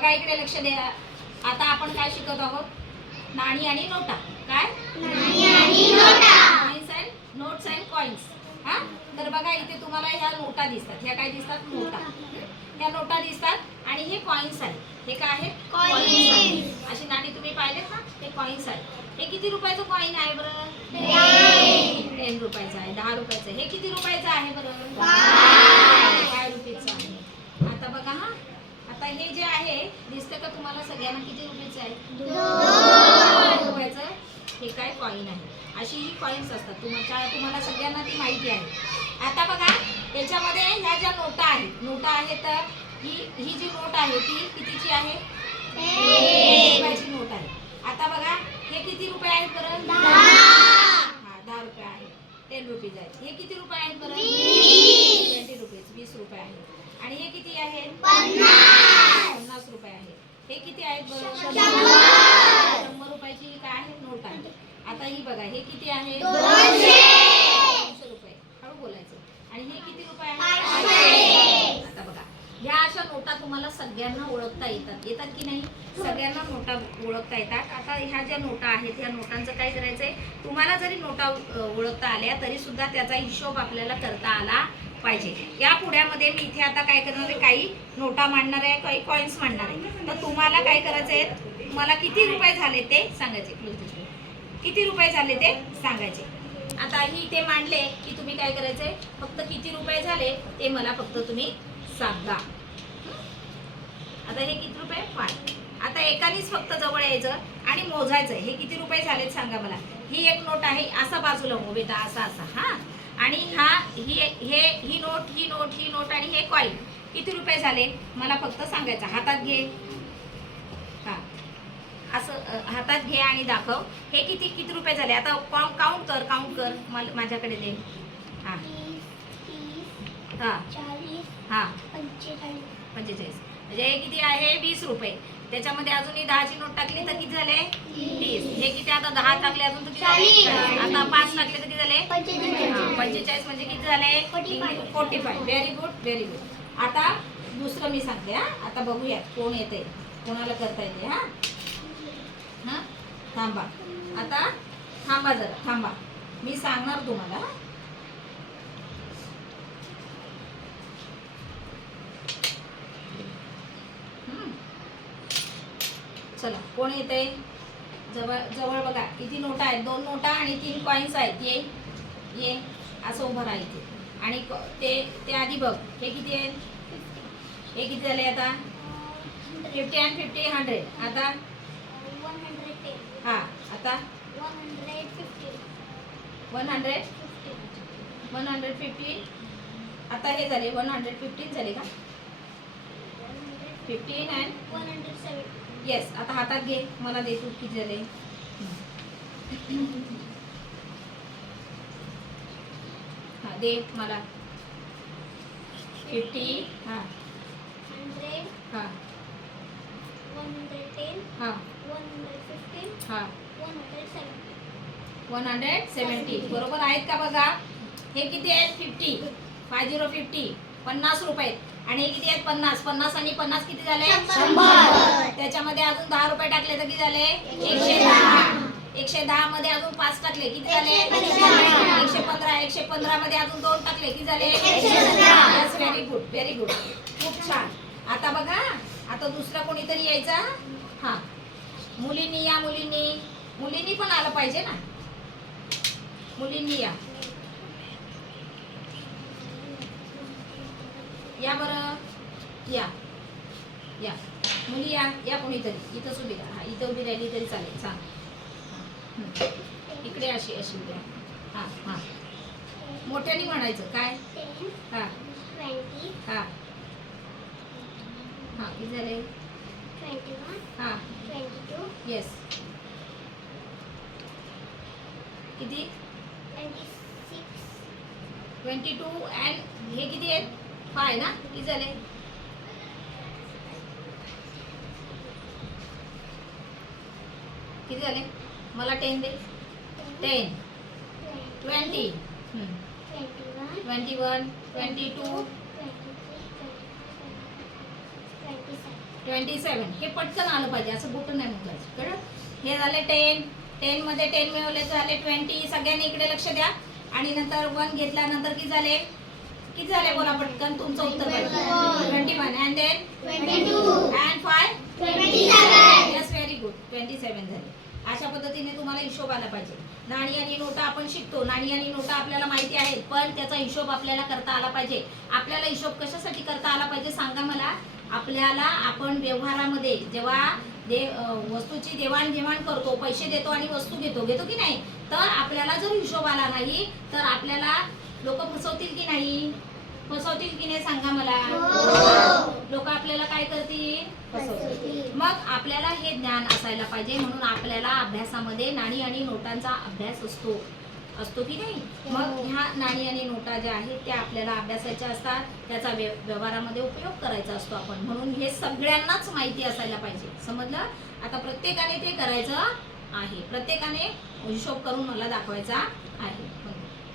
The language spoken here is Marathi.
बघा इकडे लक्ष द्या. आता आपण काय शिकत आहोत? नाणी आणि नोटा. काय? नाणी आणि नोटा. Coins and notes and coins. हा, तर बघा इथे तुम्हाला ह्या नोटा दिसतात. ह्या काय दिसतात? नोटा. ह्या नोटा दिसतात आणि हे कॉइन्स आहेत. हे काय आहेत? कॉइन्स. अशी नाणी तुम्ही पाहिलेत ना? हे कॉइन्स आहेत. हे किती रुपयाचं कॉइन आहे बरं? 10 रुपयाचं आहे. 10 रुपयाचं. हे किती रुपयाचं आहे बरं? 5 रुपयाचं आहे. आता बघा हा, आता हे जे आहे दिसतं का तुम्हाला सगळ्यांना किती रुपयाचं आहे? 2 रुपयाचं हे काय कॉइन आहे. अशी ही कॉइन्स असतात. तुम्हाला सगळ्यांना ती माहिती आहे. आता बघा त्याच्यामध्ये ह्या ज्या नोटा आहेत तर ही जी नोट आहे ती कितीची आहे? 10 रुपयाची नोट आहे. आता बघा हे किती रुपये आहेत बरं? 10 रुपये आहेत. 10 रुपीज आहेत. हे किती रुपये आहेत बरं? 20 रुपीज. 20 रुपये आहेत. आणि हे किती आहेत? 50 रुपये आहेत. हे किती आहेत बरं? 100 रुपयाची काय आहे? नोट आहे. आता ही बघा हे किती आहे? 200 रुपये. हळू बोलायचं. आणि हे किती रुपये आहे? आता बघा ह्या अशा नोटा तुम्हाला सगळ्यांना ओळखता येतात की नाही? सगळ्यांना नोटा ओळखता येतात. आता ह्या ज्या नोटा आहेत ह्या नोटांचं काय करायचंय? तुम्हाला जरी नोटा ओळखता आल्या तरी सुद्धा त्याचा हिशोब आपल्याला करता आला पाहिजे. या पुढ्यामध्ये मी इथे आता काय करणार आहे? काही नोटा मांडणार आहे, काही कॉइन्स मांडणार आहे. तर तुम्हाला काय करायचं आहे? तुम्हाला किती रुपये झाले ते सांगायचे. किती रुपये झाले ते सांगायचे. आता ही इथे मांडले की तुम्ही काय करायचंय? फक्त किती रुपये झाले ते मला फक्त तुम्ही सांगा. आता हे किती रुपये? 5. आता एकानेच फक्त जवळ यायचं आणि मोजायचं. हे किती रुपये झालेत सांगा मला. ही एक नोट आहे. असा बाजूला हो बेटा, असा असा. हा, आणि ही नोट आणि हे कॉइन किती रुपये झाले मला फक्त सांगायचं. हातात घे. हा, असं हातात घे आणि दाखव. हे किती रुपये झाले. आता काउंट कर माझ्याकडे दे. हा हा हा 45. म्हणजे हे किती आहे? 20 रुपये. त्याच्यामध्ये अजून ही 10ची नोट टाकली तर किती झाले? 30. हे किती? आता 10 टाकले अजून किती झाले? आता 5 टाकले तर किती झाले? 45. म्हणजे किती झाले? 45. Very good, very good. आता दुसरं मी सांगते. हा, आता बघूयात कोण येते, कोणाला करता येते. हा हा, थांबा. आता थांबा जरा, थांबा. मी सांगणार तुम्हाला. चला कोण येते? जवळ बघा किती नोटा आहेत. 2 नोटा आणि 3 कॉइन्स आहेत. ये असं उभं राहायचे. आणि ते आधी बघ हे किती आहेत? हे किती झाले आता? 50 and 50 100. आता 110. हा, आता 150. 150. आता हे झाले 115 झाले का? 15 and 170. येस. आता हातात घे, मला दे. तू किती झाले? हा दे मला. 50. हा 100. हा 110. हा 115. हा 170. 170. बरोबर आहेत का बघा. हे किती आहेत? 50. 50. 50 रुपये. आणि हे किती आहेत? 50 आणि 50 किती झाले? 100. त्याच्यामध्ये अजून 10 रुपये टाकले तर किती झाले? 110. 110 मध्ये अजून 5 टाकले किती झाले? 115. 115 मध्ये अजून 2 टाकले किती झाले? 117. Very good, very good. खूप छान. आता बघा, आता दुसरा कोणीतरी यायचा. हा, मुलींनी या. मुलींनी पण आलं पाहिजे ना. मुलींनी या. या बरं, या मुली या कोणीतरी. इथंच उभी राहा. हा, इथं उभी राहिली तरी चालेल. सांग. इकडे अशी उभी राहा. हा हा, मोठ्याने म्हणायचं. काय? 10. हा 20. हा हा किती झाले? 21. हा 22. येस. किती? 26. 22 अँड हे किती आहेत? 5 ना. किती झाले? किती झाले? मला 10 दे. 10 20 21 22 23. 24. 25. 26. 27. 27 हे पटकन आलं पाहिजे, असं बोटं नाही मोजायचं, कळलं? हे झाले 10, 10 मध्ये 10 मिळवले तर झाले 20. सगळ्यांनी इकडे लक्ष द्या. आणि नंतर 1 घेतल्यानंतर किती झाले बोला पटकन, तुमचं उत्तर पाहिजे. 21 and then 22 and 5 27 yes very good, 27 झाले. अशा पद्धतीने तुम्हाला हिशोब आला पाहिजे. नाणी आणि नोटा आपण शिकतो, नाणी आणि नोटा आपल्याला माहिती आहेत, पण त्याचा हिशोब आपल्याला करता आला पाहिजे. आपल्याला हिशोब कशासाठी करता आला पाहिजे सांगा मला. आपल्याला आपण व्यवहारामध्ये जेव्हा वस्तूची देवाणघेवाण करतो, पैसे देतो आणि वस्तू घेतो की नाही, तर आपल्याला जर हिशोब आला नाही तर आपल्याला लोक फसवतील की नाही, फसवतील की नाही सांगा मला. लोक आपल्याला काय करतील, फसवतील. मग आपल्याला हे ज्ञान असायला पाहिजे. म्हणून आपल्याला अभ्यासामध्ये नाणी आणि नोटांचा अभ्यास असतो की नाही. मग ह्या नाणी आणि नोटा ज्या आहेत त्या आपल्याला अभ्यासाच्या असतात, त्याचा व्यवहारामध्ये उपयोग करायचा असतो आपण. म्हणून हे सगळ्यांनाच माहिती असायला पाहिजे, समजलं. आता प्रत्येकाने ते करायचं आहे, प्रत्येकाने हिशोब करून मला दाखवायचा आहे.